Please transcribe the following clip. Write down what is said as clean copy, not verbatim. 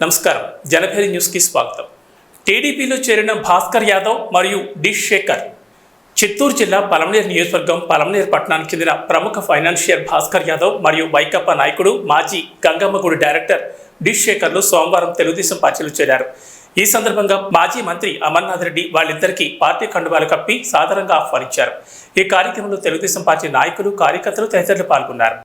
నమస్కారం, జనభేరి న్యూస్కి స్వాగతం. టీడీపీలో చేరిన భాస్కర్ యాదవ్ మరియు డి శేఖర్. చిత్తూరు జిల్లా పలమనేరు నియోజకవర్గం పలమనేరు పట్టణానికి చెందిన ప్రముఖ ఫైనాన్షియర్ భాస్కర్ యాదవ్ మరియు వైకాపా నాయకుడు మాజీ గంగమ్మగుడి డైరెక్టర్ డి శేఖర్లు సోమవారం తెలుగుదేశం పార్టీలో చేరారు. ఈ సందర్భంగా మాజీ మంత్రి అమర్నాథ్ రెడ్డి వాళ్ళిద్దరికీ పార్టీ కండువాలు కప్పి సాదరంగా ఆహ్వానించారు. ఈ కార్యక్రమంలో తెలుగుదేశం పార్టీ నాయకులు, కార్యకర్తలు తదితరులు పాల్గొన్నారు.